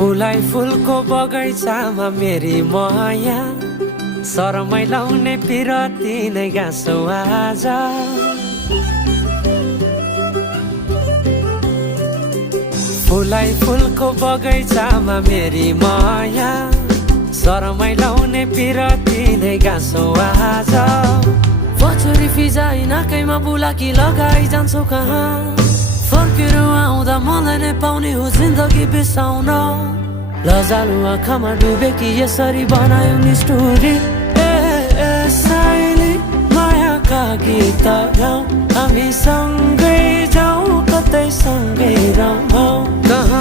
फुलाई फुलको बगैँचामा मेरी माया शरमै लाउने पिरती नै गाँसो आज। फुलाई फुलको बगैँचामा मेरी माया शरमै लाउने पिरती नै गाँसो आज। पछुरी फिजाइ नाकैमा बुलाकी लगाइ जान्छौ कहाँ, फर्केर आउँदा मलाई नै पाउने हो जिन्दगी बिसाउन। लजालु आँखामा डुबेकी यसरी बनायो नि स्टोरी। साइली मायाका गीत गाउँ, हामी सँगै जाउँ कतै सँगै रहौँ। कहाँ